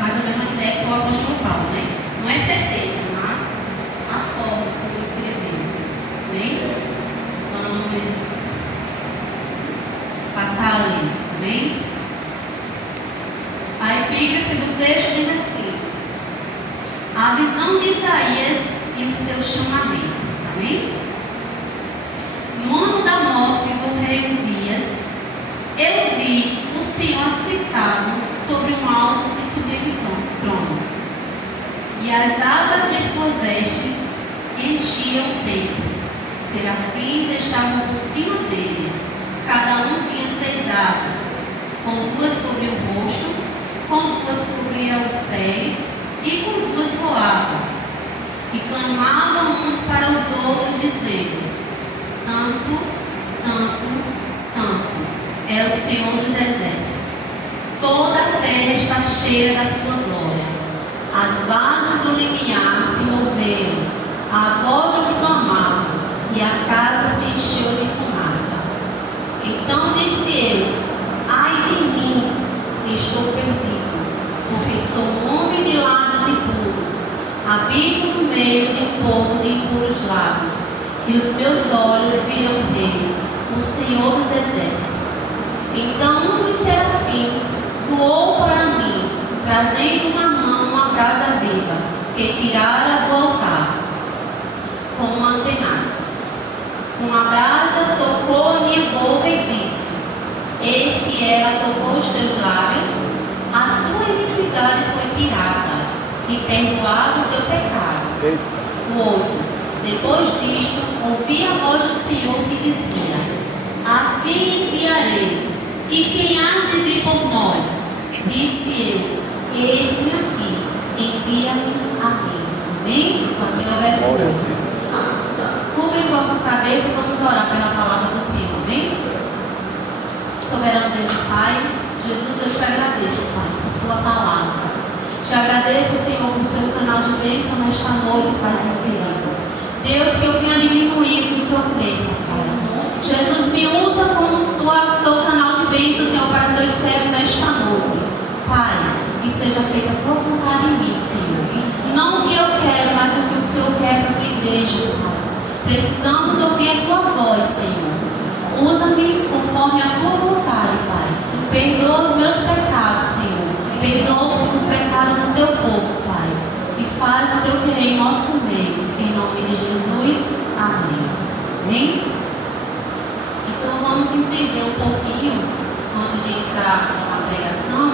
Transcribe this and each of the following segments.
mais ou menos a ideia que foi o apóstolo Paulo, né? Não é certeza, mas a forma como escreveu. Amém? Vamos passar ali. Amém? A epígrafe do texto diz assim: a visão de Isaías e o seu chamamento. Amém? No ano da morte do rei Uzias, eu vi o Senhor assentado sobre um alto e sublime trono, e as abas de suas vestes enchiam o templo. Serafins estavam por cima dele, cada um tinha 6 asas, com 2 cobriam o rosto, com 2 cobriam os pés, e com 2 voavam, e clamavam uns para os outros, dizendo: Santo, Santo, Santo é o Senhor dos exércitos. Toda a terra está cheia da sua glória. As bases do limiar se moveram, a voz do que clamava, e a casa se encheu de fumaça. Então disse eu: ai de mim, estou perdido, porque sou um homem de lábios impuros, habito no meio de um povo de impuros lábios, e os meus olhos viram o Rei, o Senhor dos exércitos. Então um dos serafins voou para mim, trazendo na mão uma brasa viva, que tirara do altar, com uma tenaz. Com a brasa tocou a minha boca e disse: eis que ela tocou os teus lábios, a tua iniquidade foi tirada, e perdoado o teu pecado. O outro: depois disto, ouvi a voz do Senhor que dizia: a quem enviarei? E quem há de vir por nós? Disse eu: eis-me aqui, envia-me a mim. Amém? Só tem o versículo. Curvem vossas cabeças e vamos orar pela palavra do Senhor. Amém? Soberano Deus e Pai, Jesus, eu te agradeço, Pai, por tua palavra. Te agradeço, Senhor, por seu canal de bênção nesta noite, Paizinho querido. Deus, que eu venha diminuir o Senhor cresça, Pai. Jesus, me usa como teu canal de bênção, Senhor, para teus servos nesta noite. Pai, que seja feita a tua vontade em mim, Senhor. Não o que eu quero, mas o que o Senhor quer para a tua igreja, Pai. Precisamos ouvir a tua voz, Senhor. Usa-me conforme a tua vontade, Pai. Perdoa os meus pecados, Senhor. Perdoa os pecados do teu povo, Pai. E faz o teu querer em nosso meio. Em nome de Jesus. Amém. Amém? Então vamos entender um pouquinho, antes de entrar na pregação,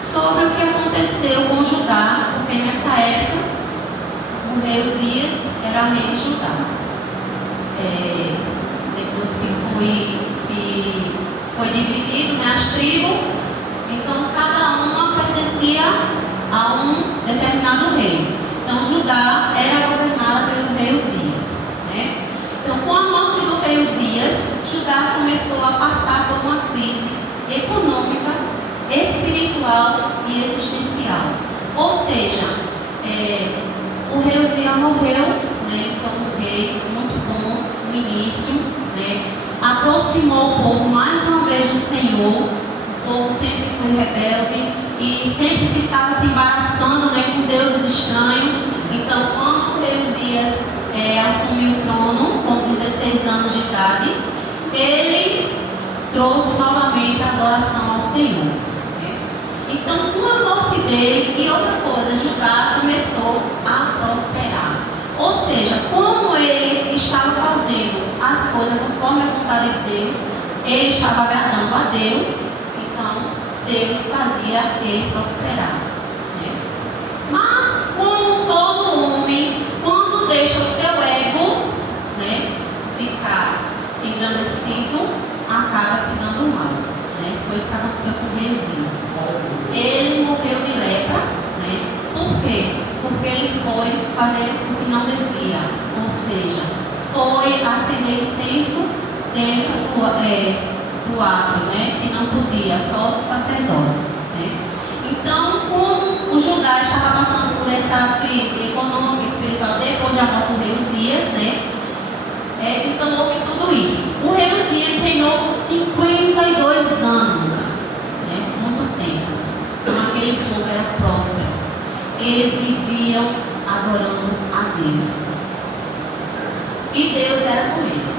sobre o que aconteceu com Judá, porque nessa época o rei Uzias era rei de Judá. Depois que foi dividido, né, as tribos, então cada uma pertencia a um determinado rei. Então Judá era governada pelo rei Uzias, né? Então, com a morte do rei Uzias, Judá começou a passar por uma crise econômica, espiritual e existencial. Ou seja, o rei Uzias morreu, né? Ele foi um rei muito bom no início, né? Aproximou o povo mais uma vez do Senhor. O povo sempre foi rebelde e sempre se estava se embaraçando, né, com deuses estranhos. Então, quando o rei Uzias assumiu o trono com 16 anos de idade, ele trouxe novamente a adoração ao Senhor, né? Então, com a morte dele, e outra coisa, Judá começou a prosperar. Ou seja, como ele estava fazendo as coisas conforme a vontade de Deus, ele estava agradando a Deus, então Deus fazia ele prosperar, né? Mas, como todo homem, quando deixa o seu ego, né, ficar engrandecido, acaba se dando mal, né? Foi isso que aconteceu com o rei Uzias. Ele morreu de lepra, né? Por quê? Porque ele foi fazer o que não devia, ou seja, foi acender incenso dentro do átrio, né? Que não podia, só o sacerdote, né? Então, como o Judá estava passando por essa crise econômica e espiritual depois da morte do rei Uzias, né? Então houve tudo isso. O rei Uzias reinou por 52 anos, né? Muito tempo. Então aquele povo era eles viviam adorando a Deus. E Deus era com eles.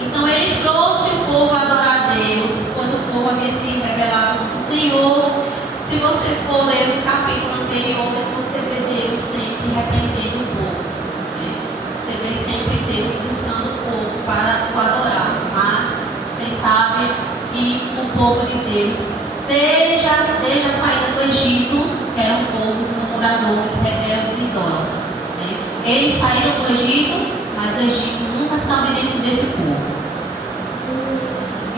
Então ele trouxe o povo a adorar a Deus, pois o povo havia se rebelado contra o Senhor. Se você for ler os capítulos anteriores, você vê Deus sempre repreendendo o povo. Você vê sempre Deus buscando o povo para o adorar. Mas vocês sabem que o povo de Deus, desde a saída do Egito, eram povos murmuradores, rebeldes e idólatras. Eles saíram do Egito, mas o Egito nunca saiu dentro desse povo.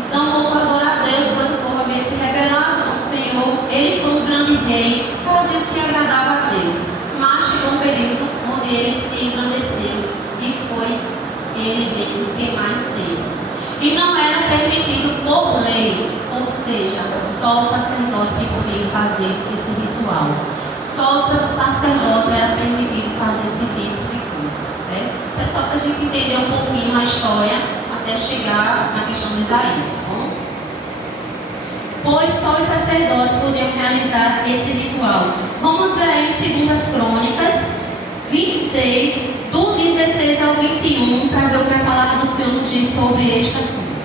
Então o povo adorar a Deus, pois o povo havia se rebelado contra o Senhor. Ele foi um grande rei, fazia o que agradava a Deus. Mas chegou um período onde ele se engrandeceu e foi ele mesmo queimar incenso. E não era permitido por lei, ou seja, só o sacerdote que podia fazer esse ritual. Só o sacerdote era permitido fazer esse tipo de coisa. Isso é só para a gente entender um pouquinho a história até chegar na questão de Isaías. Bom? Pois só os sacerdotes podiam realizar esse ritual. Vamos ver aí em 2 Crônicas 26, do 16 ao 21, para ver o que a palavra do Senhor nos diz sobre este assunto.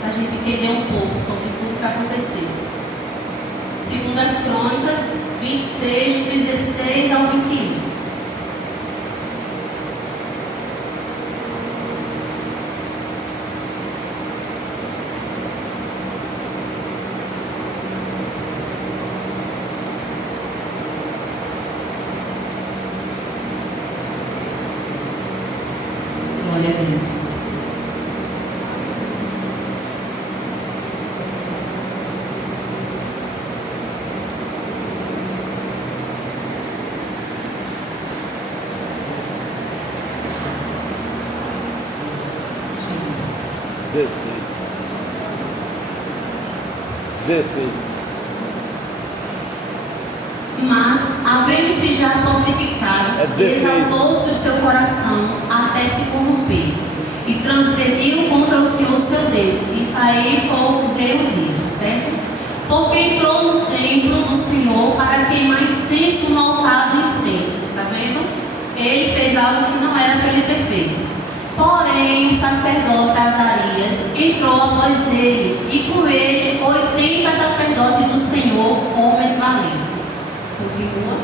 Para a gente entender um pouco sobre tudo o que aconteceu. 2 Crônicas 26, do 16 ao 21. Glória a Deus. Mas, havendo-se já fortificado, exaltou-se o seu coração até se corromper, e transgrediu contra o Senhor seu Deus. Isso aí foi o rei Uzias, certo? Porque entrou no templo do Senhor para queimar incenso no altar do incenso. Está vendo? Ele fez algo que não era para ele ter feito. Porém, o sacerdote Azarias entrou após ele, e com ele 80 sacerdotes do Senhor, homens valentes. Continua.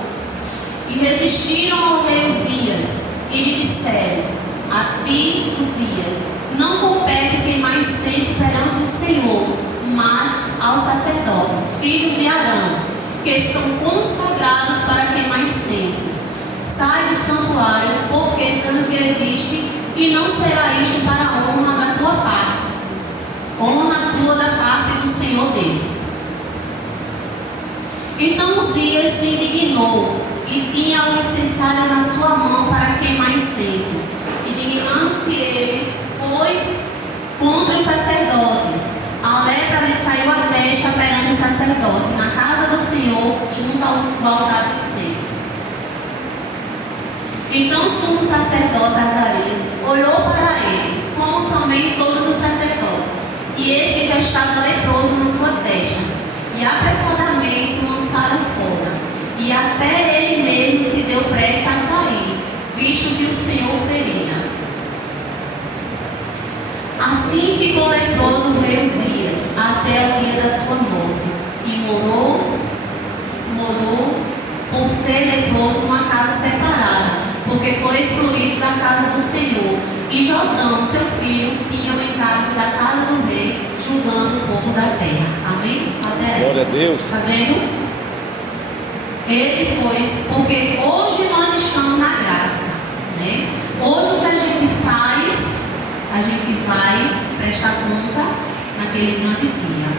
E resistiram ao rei Uzias, e lhe disseram: a ti, Uzias, não compete queimar incenso perante o Senhor, mas aos sacerdotes, filhos de Arão, que são consagrados para queimar incenso. Sai do santuário, porque transgrediste, e não será isto para a honra da tua parte, honra tua da parte do Senhor Deus. Então Uzias se indignou, e tinha um incensário na sua mão para queimar incenso. Indignando-se ele, pois, contra o sacerdote, a lepra lhe saiu a testa perante o sacerdote, na casa do Senhor, junto ao altar de incenso. Então o sumo sacerdote Azarias olhou para ele, como também todos os sacerdotes, e esse já estava leproso na sua testa, e apressadamente o lançaram fora, e até ele mesmo se deu pressa a sair, visto que o Senhor ferira. Assim ficou leproso o rei Uzias até o dia da sua morte, e morou por ser leproso numa casa separada, porque foi excluído da casa do Senhor. E Jotão, seu filho, tinha o encargo da casa do rei, julgando o povo da terra. Amém? Glória a Deus. Está vendo? Ele foi, porque hoje nós estamos na graça, né? Hoje o que a gente faz, a gente vai prestar conta naquele grande dia.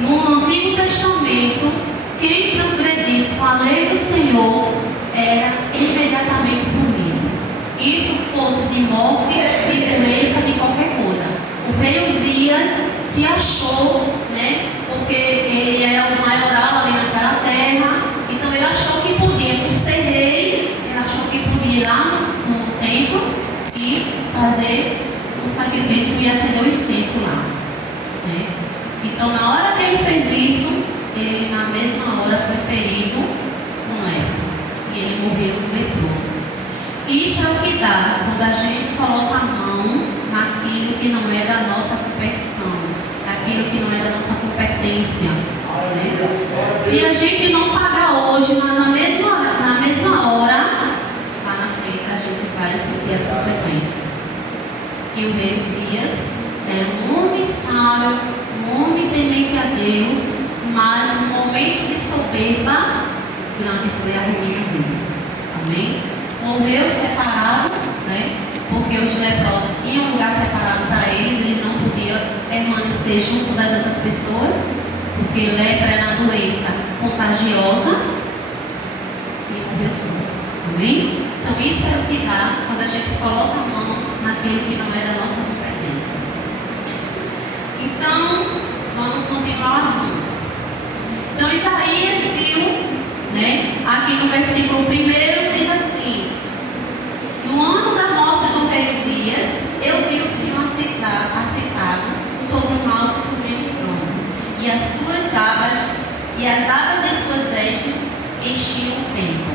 No Antigo Testamento, quem transgredisse com a lei do Senhor era imediatamente punido. Isso fosse de morte, de doença, de qualquer coisa. O rei Uzias se achou, né? Porque ele era o maioral ali naquela terra. Então ele achou que podia, por ser rei, ele achou que podia ir lá no templo e fazer o sacrifício e acender o incenso lá, né? Então na hora que ele fez isso, ele na mesma hora foi ferido Não é. E ele morreu leproso. Isso é o que dá quando a gente coloca a mão naquilo que não é da nossa competição, naquilo que não é da nossa competência. Né? Se a gente não pagar hoje, mas na mesma hora, lá na frente a gente vai sentir as consequências. E o rei Uzias era um homem sábio, um homem temente a Deus, mas no momento de soberba, grande foi a ruína dele. Amém? Morreu separado, né? Porque os leprosos tinham um lugar separado para eles, ele não podia permanecer junto das outras pessoas, porque lepra é uma doença contagiosa e morreu só. Amém? Então isso é o que dá quando a gente coloca a mão naquilo que não é da nossa competência. Então, vamos continuar o assunto. Então Isaías viu, né? Aqui no versículo 1 diz assim: no ano da morte do rei Uzias, eu vi o Senhor assentado sobre um alto e sublime trono, e as abas de suas vestes enchiam o templo.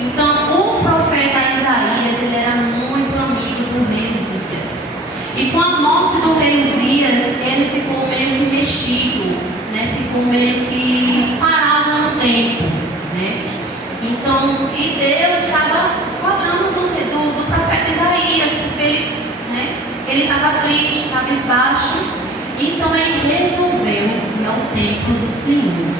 Então o profeta Isaías, ele era muito amigo do rei Uzias. E com a morte do rei Uzias, ele ficou meio que mexido, né? Ficou meio que parado no tempo, né? Então, e Deus estava cobrando do profeta Isaías, porque ele estava triste, estava esbaixo. Então ele resolveu ir ao templo do Senhor.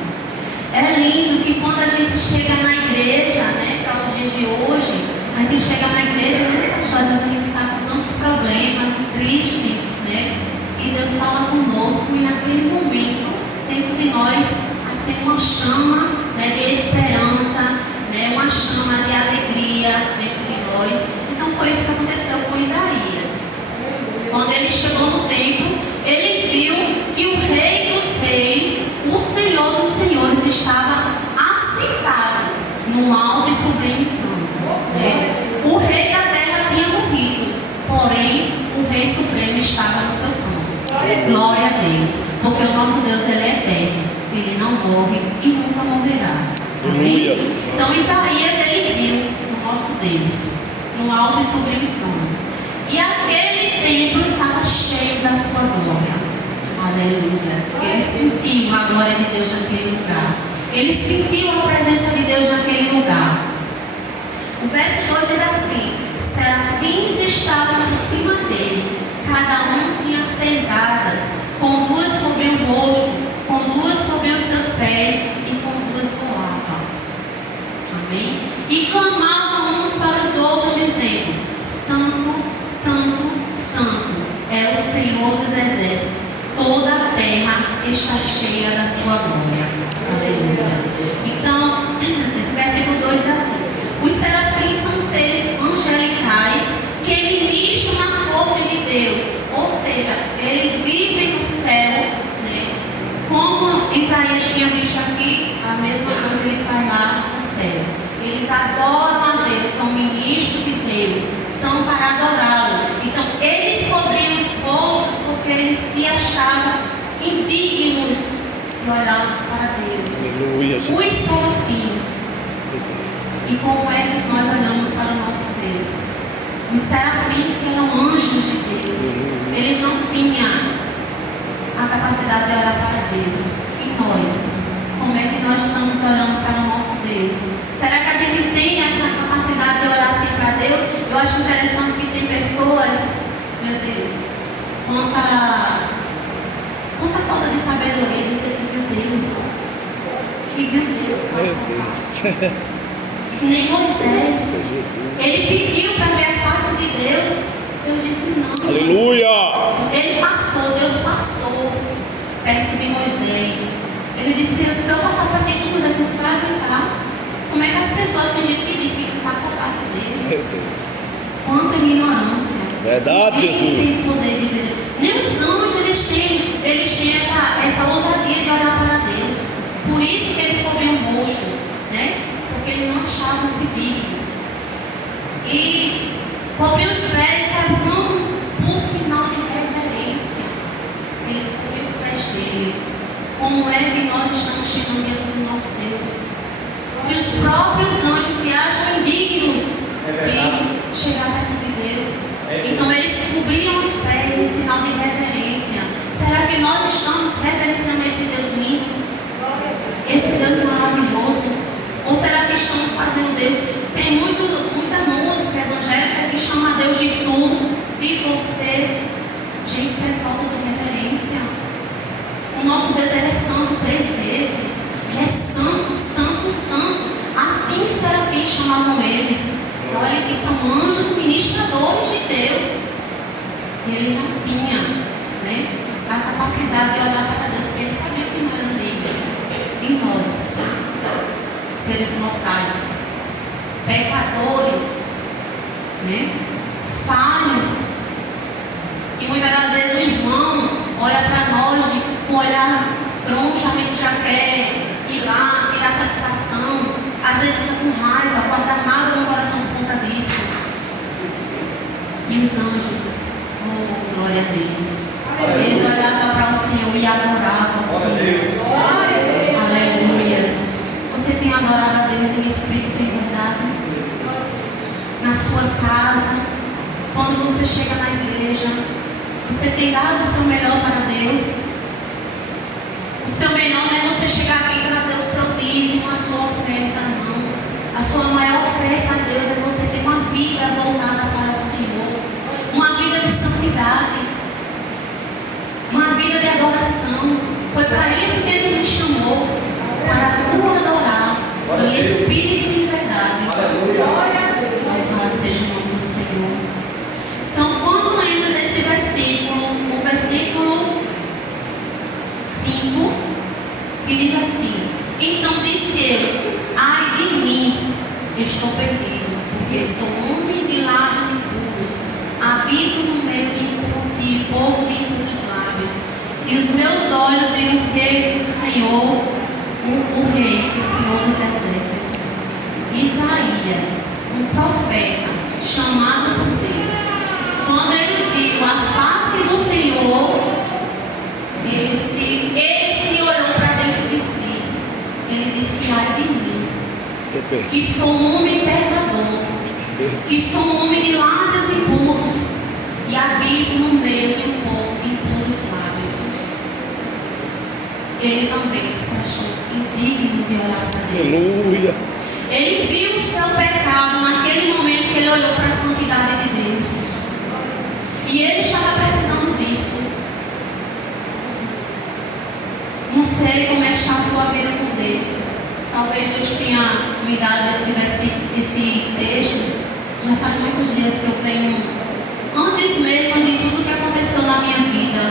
É lindo que quando a gente chega na igreja, né, para o dia de hoje, a gente chega na igreja, às vezes a gente está com tantos problemas, triste, né? E Deus fala conosco, e naquele momento, dentro de nós, assim, uma chama, né, de esperança, né, uma chama de alegria dentro de nós. Então foi isso que aconteceu com Isaías. Quando ele chegou no templo, ele viu que o Rei dos Reis, o Senhor dos Senhores, estava assentado num alto e sublime trono, né? O rei da terra tinha morrido, porém o Rei Supremo estava no seu trono. Glória a Deus, porque o nosso Deus, ele é eterno, ele não morre e nunca morrerá. Amém? Então Isaías, ele viu o nosso Deus no alto e sublime trono, e aquele templo estava cheio da sua glória. Aleluia. Ele sentiu a glória de Deus naquele lugar. Ele sentiu a presença de Deus naquele lugar. O verso 2 diz assim: serafins estavam por cima dele, cada um tinha 6 asas, com 2 cobriam o rosto, com 2 cobriam os seus pés, e com 2 voavam. Amém? E clamavam uns para os outros, dizendo: Santo, Santo, Santo é o Senhor dos exércitos, toda a terra está cheia da sua glória. Aleluia. Então, esse versículo 2 diz assim: os serafins são seres angelicais que ministram nas cortes de Deus, ou seja, eles vivem no céu, né? Como Isaías tinha visto aqui, a mesma coisa ele faz lá no céu. Eles adoram a Deus, são ministros de Deus, são para adorá-lo. Então, eles cobriam os rostos porque eles se achavam indignos de olhar para Deus. Aleluia, os serafins. E como é que nós olhamos para o nosso Deus? Os serafins, que eram anjos de Deus, eles não tinham a capacidade de orar para Deus. E nós? Como é que nós estamos orando para o nosso Deus? Será que a gente tem essa capacidade de orar assim para Deus? Eu acho interessante que tem pessoas, meu Deus, quanta falta de sabedoria de ser que viu Deus. Que viu Deus face a face. Nem Moisés. Ele pediu para ver a face de Deus. Deus disse não. Aleluia! Ele passou, Deus passou perto de Moisés. Ele disse: se eu passar para ti, tu não vai aguentar. Como é que as pessoas, tem gente que diz que faça a face de Deus? Meu Deus. Quanta ignorância. Verdade, Ninguém Jesus. tem poder de ver. Nem os anjos eles têm essa ousadia de olhar para Deus. Por isso que eles cobriam o rosto, né? Porque eles não achavam-se dignos. E cobriam os pés, sabe como? Por sinal de reverência. Eles cobriam os pés dele. Como é que nós estamos chegando diante do nosso Deus? Se os próprios de você. Gente, isso é falta de reverência. O nosso Deus, ele é santo 3 vezes. Ele é santo, santo, santo. Assim os serafins chamavam eles. Olha que são anjos ministradores de Deus. E ele não tinha, né, a capacidade de olhar para Deus, porque ele sabia que não eram Deus. E nós, seres mortais, pecadores, né, falhos, e muitas das vezes o irmão olha para nós com um olhar troncho, a gente já quer ir lá, tirar satisfação, às vezes fica com raiva, guarda nada no coração por conta disso. E os anjos, oh, glória a Deus, eles olhavam para o Senhor e adoravam o Senhor. Aleluias. Você tem adorado a Deus em espírito e em verdade? Na sua casa, quando você chega na igreja, você tem dado o seu melhor para Deus? O seu melhor não é você chegar aqui e trazer o seu dízimo, a sua oferta, não. A sua maior oferta a Deus é você ter uma vida voltada para o Senhor, uma vida de santidade, uma vida de adoração. Foi para isso que Ele nos chamou, para o adorar em espírito e em verdade. Louvado seja o nome do Senhor. Então, quando lemos esse versículo, o versículo 5, que diz assim: então disse eu, ai de mim, estou perdido, porque sou homem de lábios impuros, habito no meio de povo de impuros lábios, e os meus olhos viram o rei do Senhor, o rei, o Senhor dos exércitos. Isaías, um profeta chamado por Deus, quando ele viu a face do Senhor, ele se olhou para dentro de si. Ele disse: ai de mim, que sou um homem pecador, que sou um homem de lábios impuros, e habito no meio de um povo de impuros lábios. Ele também se achou indigno de olhar para Deus. Aleluia. Ele viu o seu pecado naquele momento que ele olhou para a santidade de Deus. E ele estava precisando disso. Não sei como é que está a sua vida com Deus. Talvez Deus tenha me dado esse texto. Já faz muitos dias que eu venho, antes mesmo de tudo que aconteceu na minha vida,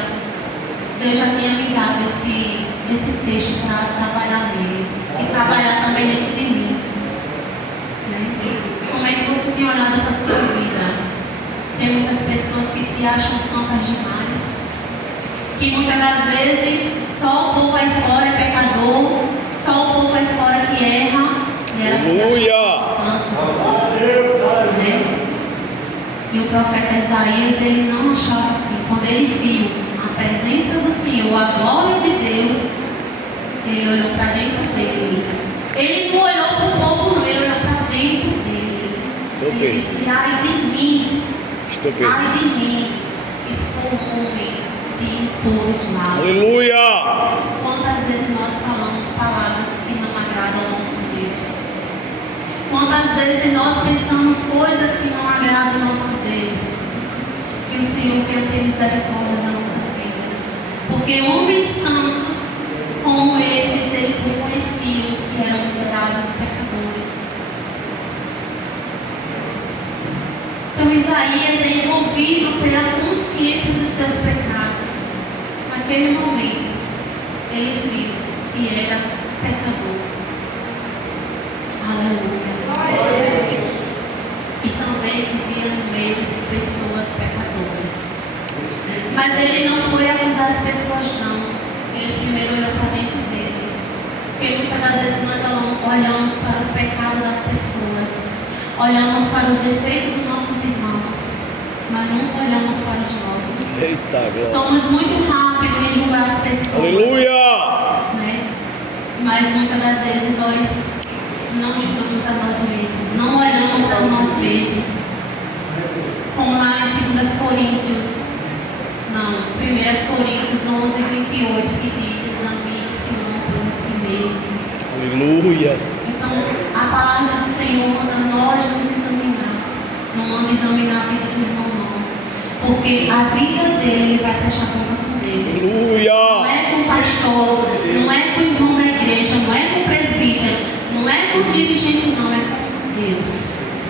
Deus já tinha me dado esse texto para trabalhar nele e trabalhar também dentro de mim. Como é que você tem olhado para a sua vida? Tem muitas pessoas que se acham santas demais, que muitas das vezes só o povo aí fora é pecador, só o povo aí fora que erra, e ela se acha santa. Né? E o profeta Isaías, ele não achava assim. Quando ele viu a presença do Senhor, a glória de Deus, ele olhou para dentro dele. Ele não olhou para o povo, não, ele olhou para dentro dele. Ele disse: ai de mim, ai de mim, que sou um homem de impuros lábios. Aleluia! Quantas vezes nós falamos palavras que não agradam ao nosso Deus? Quantas vezes nós pensamos coisas que não agradam ao nosso Deus? Que o Senhor venha ter misericórdia nas nossas vidas. Porque homens santos como esses, eles reconheciam que eram miseráveis pecadores. Então Isaías é envolvido pela consciência dos seus pecados. Naquele momento, ele viu que era pecador. Aleluia. E também vivia no meio de pessoas pecadoras. Mas ele não foi acusar as pessoas, não. Ele primeiro olhou para dentro dele. Porque muitas das vezes nós olhamos para os pecados das pessoas, olhamos para os defeitos dos nossos irmãos, mas nunca olhamos para os nossos. Eita, somos muito rápidos em julgar as pessoas. Aleluia! Né? Mas muitas das vezes nós não julgamos a nós mesmos, não olhamos para nós mesmos. Como lá em 2 Coríntios, não, 1 Coríntios 11, 28, que diz: examine-se um a si mesmo. Aleluia! Então, a palavra do Senhor manda nós nos examinar. Não manda examinar a vida do irmão, não. Porque a vida dele, ele vai prestar conta com Deus. Não Aleluia. é com o pastor, não é com o irmão da igreja, não é com o presbítero, não é com o dirigente, não, é com Deus.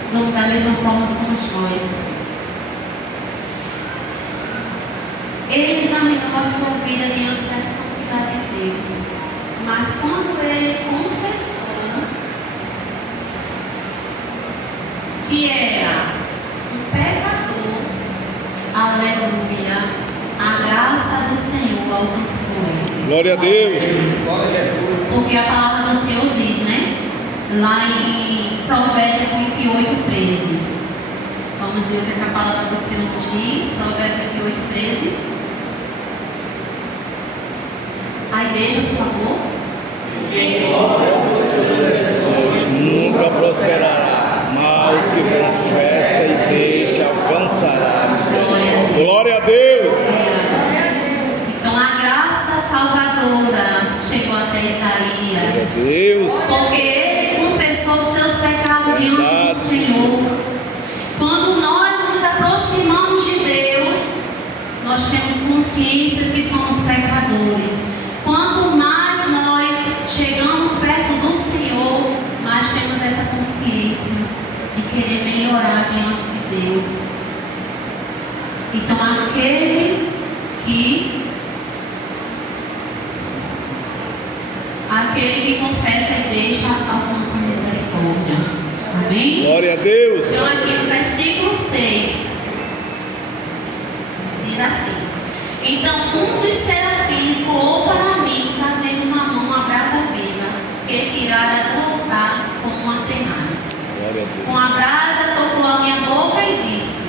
Então, da mesma forma somos nós. Ele examinou a sua vida diante da santidade de Deus. Mas quando ele confessou que era um pecador, aleluia, a graça do Senhor alcançou ele. Glória a Deus. Porque a palavra do Senhor diz, né? Lá em Provérbios 28, 13. Vamos ver o que a palavra do Senhor diz. Provérbios 28, 13. A igreja, por favor. Nunca prosperará, mas que confessa e deixa alcançará. Glória a Deus. Então a graça salvadora chegou até Isaías. Deus. Porque ele confessou os seus pecados diante do Senhor. Quando nós nos aproximamos de Deus, nós temos consciência que somos pecadores. Quanto mais nós chegamos perto do Senhor, mais temos essa consciência de querer melhorar diante de Deus. Então aquele que confessa e deixa alcança a misericórdia. Amém? Glória a Deus. Então aqui no versículo 6 diz assim: então um dos serafins voou para mim, trazendo na mão uma brasa viva, que tirara do altar como uma tenaz. Glória a Deus. Com a brasa tocou a minha boca e disse: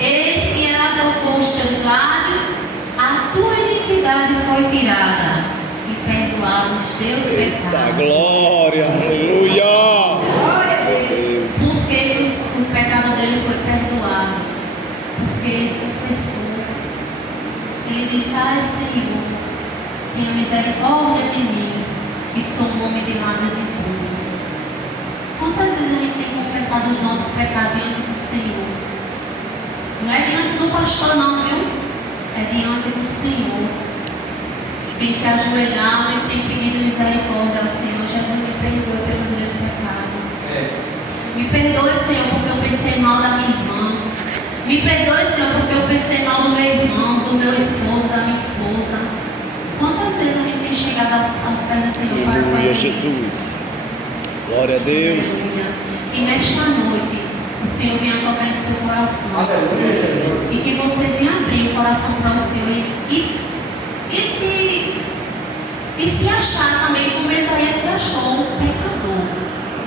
eis que ela tocou os teus lábios, a tua iniquidade foi tirada, e perdoados os teus Da pecados. glória. Aleluia. Porque os pecados dele foi perdoado, porque ele confessou. Ele disse: ai Senhor, tenha misericórdia de mim, que sou um homem de lábios impuros. Quantas vezes a gente tem confessado os nossos pecados diante do Senhor? Não é diante do pastor não, viu? É diante do Senhor. Tem se ajoelhado e tem pedido misericórdia ao Senhor. Jesus, me perdoe pelos meus pecados. Me perdoe, Senhor, porque eu pensei mal da minha irmã. Me perdoe, Senhor, porque eu pensei mal do meu irmão, do meu esposo, da minha esposa. Quantas vezes a gente tem chegado aos pés do Senhor para Aleluia, fazer isso? Jesus. Glória a Deus. Aleluia. E nesta noite, o Senhor venha tocar em seu coração. E que você venha abrir o coração para o Senhor e se achar também como Isaías se achou, um pecador.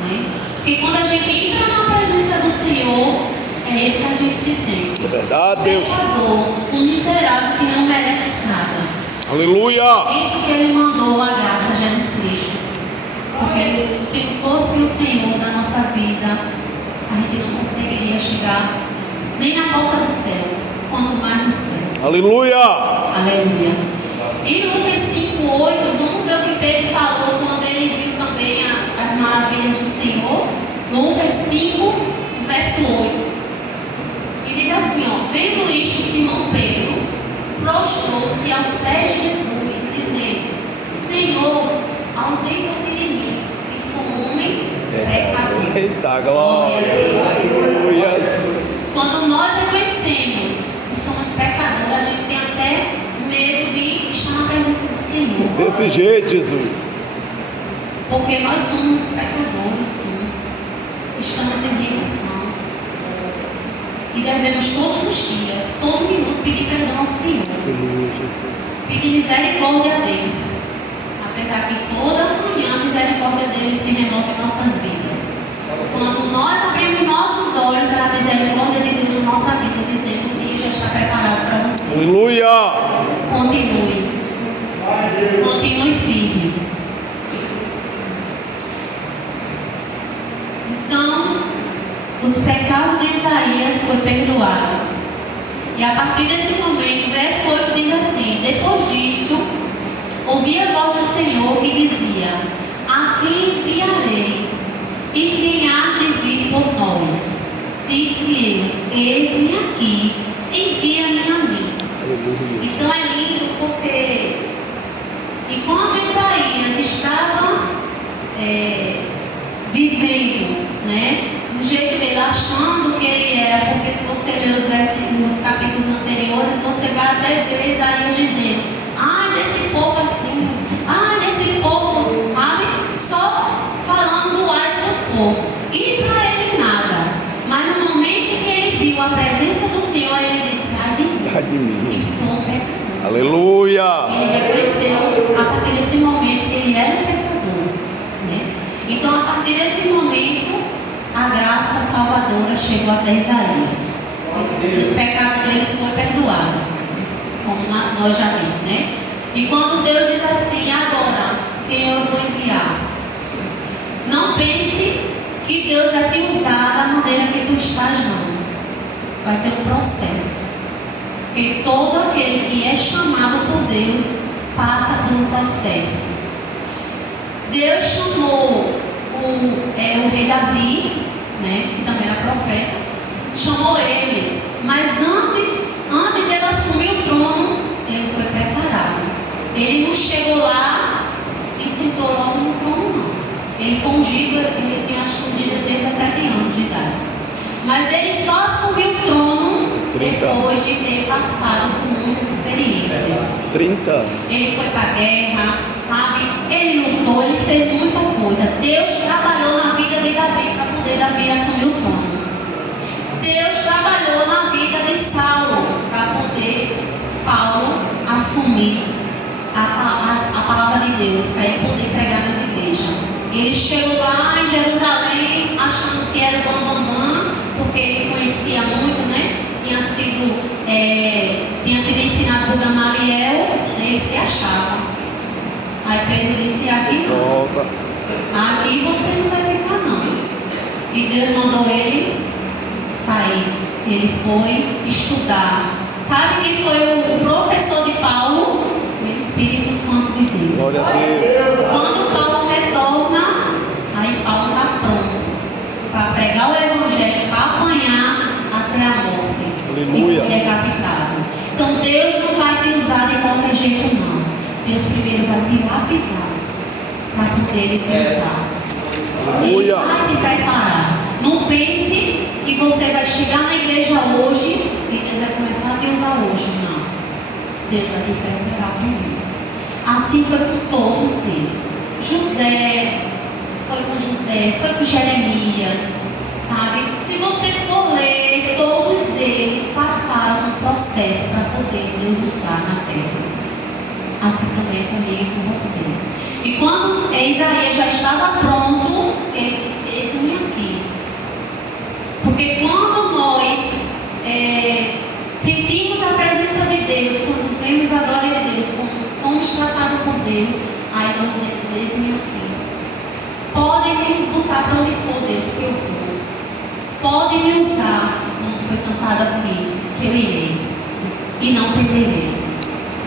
Né? Porque quando a gente entra na presença do Senhor, é esse que a gente se sente. É verdade, Deus. Pecador, um miserável que não merece nada. Aleluia. Isso que ele mandou a graça, Jesus Cristo. Porque se não fosse o Senhor na nossa vida, a gente não conseguiria chegar nem na porta do céu, quanto mais no céu. Aleluia. Aleluia. E Lucas 5:8, vamos ver o que Pedro falou quando ele viu também as maravilhas do Senhor. Lucas 5, verso 8. E diz assim, ó: vendo isto, Simão Pedro prostrou-se aos pés de Jesus, dizendo: Senhor, ausenta-te de mim, que sou um homem pecador. Eita, glória. Aleluia. Quando nós reconhecemos que somos pecadores, a gente tem até medo de estar na presença do Senhor. Desse jeito, Jesus. Porque nós somos pecadores, sim. Estamos em remissão. E devemos todos os dias, todo minuto, pedir perdão ao Senhor. Aleluia, Jesus. Pedir misericórdia a Deus. Apesar que toda manhã a misericórdia dele se renova em nossas vidas. Quando nós abrimos nossos olhos, a misericórdia de Deus na nossa vida, dizendo: o dia já está preparado para você. Aleluia. Continue. Continue firme. Então, os pecados de Isaías foi perdoado. E a partir desse momento, verso 8 diz assim: depois disto, ouvi a voz do Senhor que dizia: a quem enviarei? E quem há de vir por nós? Disse ele: eis-me aqui, envia-me a mim. Aleluia. Então é lindo porque enquanto Isaías estava vivendo, né, do jeito dele, achando que ele era, porque se você ler os versículos, os capítulos anteriores, você vai até ver Isaías dizendo: ai, desse povo assim, ai, desse povo, sabe? Só falando do ais dos povos. E para ele nada. Mas no momento que ele viu a presença do Senhor, ele disse: ai de mim, Ai de mim. que sou um pecador. Aleluia. Ele reconheceu a partir desse momento que ele era um pecador, né? Então, a partir desse momento, a graça salvadora chegou até Isaías. Os pecados deles foram perdoados, como nós já vimos, né? E quando Deus diz assim: agora, quem eu vou enviar? Não pense que Deus vai te usar da maneira que tu estás, não. Vai ter um processo. Porque todo aquele que é chamado por Deus passa por um processo. Deus chamou o rei Davi, né, que também era profeta, chamou ele, mas antes de ele assumir o trono, ele foi preparado. Ele não chegou lá e sentou logo no trono, não. Ele foi ungido, ele tinha acho que 16, 17 anos de idade. Mas ele só assumiu o trono depois de ter passado por muitas experiências. 30 anos. Ele foi para a guerra, sabe? Ele lutou, ele fez muita coisa. Deus trabalhou na vida de Davi para poder Davi assumir o trono. Deus trabalhou na vida de Saulo para poder Paulo assumir a palavra de Deus, para ele poder pregar nas igrejas. Ele chegou lá em Jerusalém achando que era o bambambam, porque ele conhecia muito, né? Tinha sido ensinado por Gamaliel, né? Ele se achava. Aí Pedro disse: aqui não, aqui você não vai ficar não. E Deus mandou ele sair. Ele foi estudar. Sabe quem foi o professor de Paulo? O Espírito Santo de Deus. Glória a Deus. Quando Paulo retorna, aí Paulo está pronto para pregar o Evangelho, para apanhar até a morte. Aleluia. E foi decapitado. Então Deus não vai te usar de qualquer jeito, não. Deus primeiro vai te lapidar para poder Ele te usar. Ele vai te preparar. Não pense que você vai chegar na igreja hoje e Deus vai começar a te usar hoje. Não. Deus vai te preparar primeiro. Assim foi com todos eles. José, foi com Jeremias, sabe? Se você for ler, todos eles passaram um processo para poder Deus usar na terra. Assim também comigo e com você. E quando Isaías já estava pronto, ele disse: eis-me aqui. Porque quando nós sentimos a presença de Deus, quando vemos a glória de Deus, quando somos tratados por Deus, aí nós dizemos: eis-me aqui. Podem me botar para onde for, Deus, que eu vou. Podem me usar, como foi cantado aqui, que eu irei. E não temerei.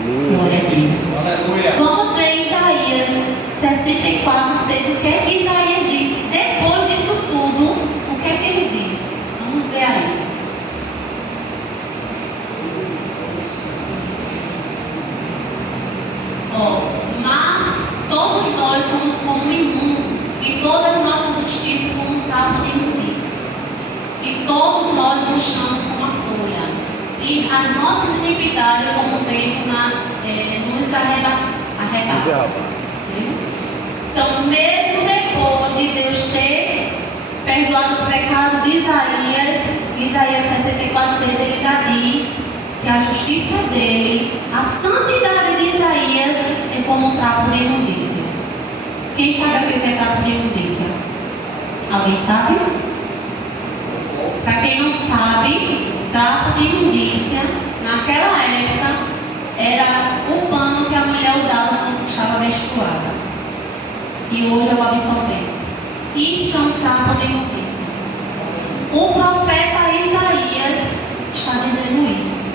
Glória a Deus. Aleluia. Vamos ver Isaías 64, 6. O que é que Isaías diz? Depois disso tudo, o que é que ele diz? Vamos ver aí. Mas todos nós somos como um imundo, e toda a nossa justiça como um trapo de imundícias. E todos nós murchamos como a folha. E as nossas iniquidades, como vento, nos arrebata. Então, mesmo depois de Deus ter perdoado os pecados de Isaías 64, 6, ele ainda diz que a justiça dele, a santidade de Isaías é como um trapo de imundícia. Quem sabe aqui o que é trapo de imundícia? Alguém sabe? Para quem não sabe, trapo de imundícia, naquela época, era o pano que a mulher usava quando estava menstruada. E hoje é o absorvente. Isso é um trapo de imundícia. O profeta Isaías está dizendo isso.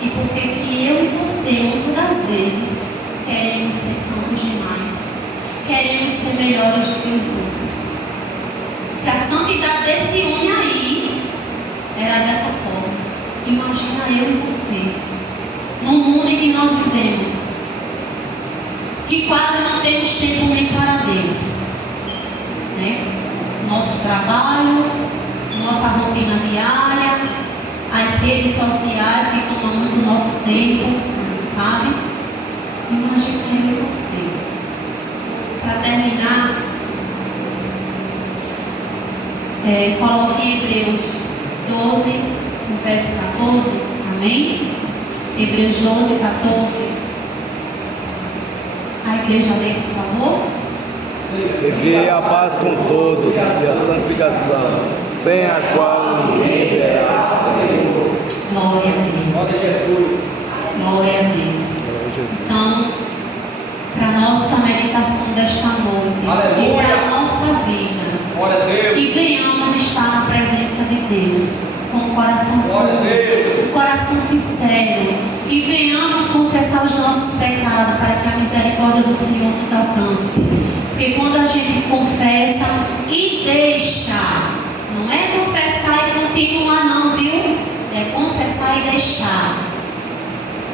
E por que eu e você, muitas das vezes, queremos ser santos demais? Queremos ser melhores do que os outros. Se a santidade desse homem aí era dessa forma, Imagina eu e você, no mundo em que nós vivemos, que quase não temos tempo nem para Deus, né? Nosso trabalho, nossa rotina diária, as redes sociais que tomam muito nosso tempo, sabe? Imagina eu e você. Para terminar, coloque em Hebreus 12, no verso 14, amém? Hebreus 12, 14. A igreja lê, por favor. Segui a paz com todos e a santificação, sem a qual ninguém verá o Senhor. Glória a Deus. Glória a Deus. Então, para a nossa meditação desta noite, aleluia, e para a nossa vida, que venhamos estar na presença de Deus com o coração puro, o coração sincero, e venhamos confessar os nossos pecados para que a misericórdia do Senhor nos alcance. Porque quando a gente confessa e deixa, não é confessar e continuar não, viu? É confessar e deixar,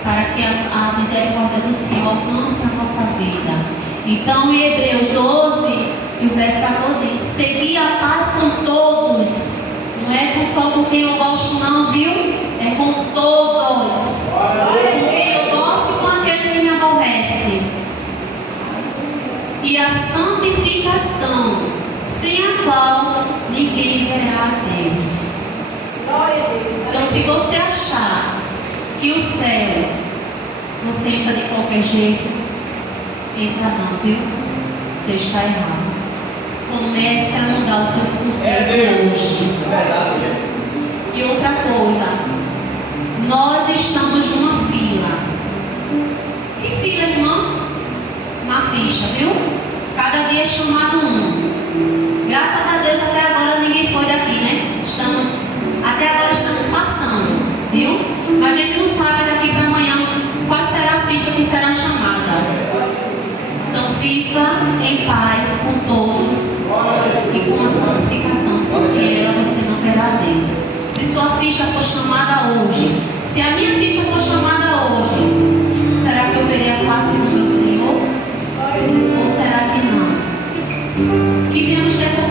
para que a misericórdia do Senhor alcance a nossa vida. Então, em Hebreus 12, e o verso 14 diz: segui a paz com todos. Não é só com quem eu gosto não, viu? É com todos. Com quem eu gosto e com aquele que me aborrece. E a santificação, sem a qual ninguém verá a Deus. Então, se você achar que o céu você entra de qualquer jeito, entra não, viu? Você está errado. Comece a mudar os seus conceitos hoje. E outra coisa, nós estamos numa fila. Que fila, irmão? Uma ficha, viu? Cada dia é chamado um. Graças a Deus até agora ninguém foi daqui, né? Até agora estamos passando, viu? Mas a gente não sabe daqui para amanhã qual será a ficha que será chamada. Então viva em paz com todos e com a santificação, porque sem ela você não verá Deus. Se sua ficha for chamada hoje, se a minha ficha for chamada hoje, será que eu verei a face do meu Senhor? Ou será que não? Que viemos ter essa